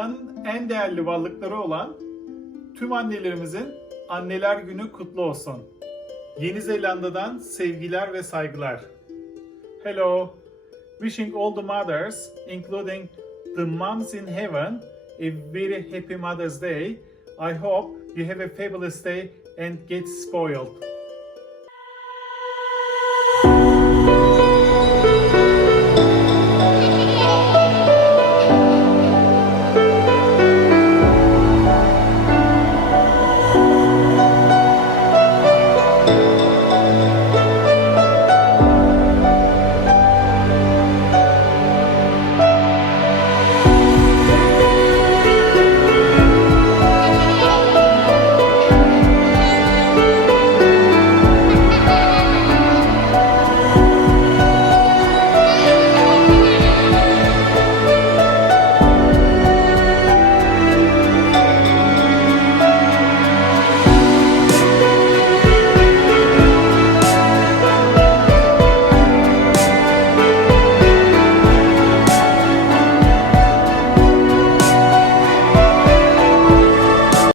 dünyanın en değerli varlıkları olan tüm annelerimizin Anneler Günü kutlu olsun. Yeni Zelanda'dan sevgiler ve saygılar. Hello, wishing all the mothers, including the moms in heaven, a very happy Mother's Day. I hope you have a fabulous day and get spoiled.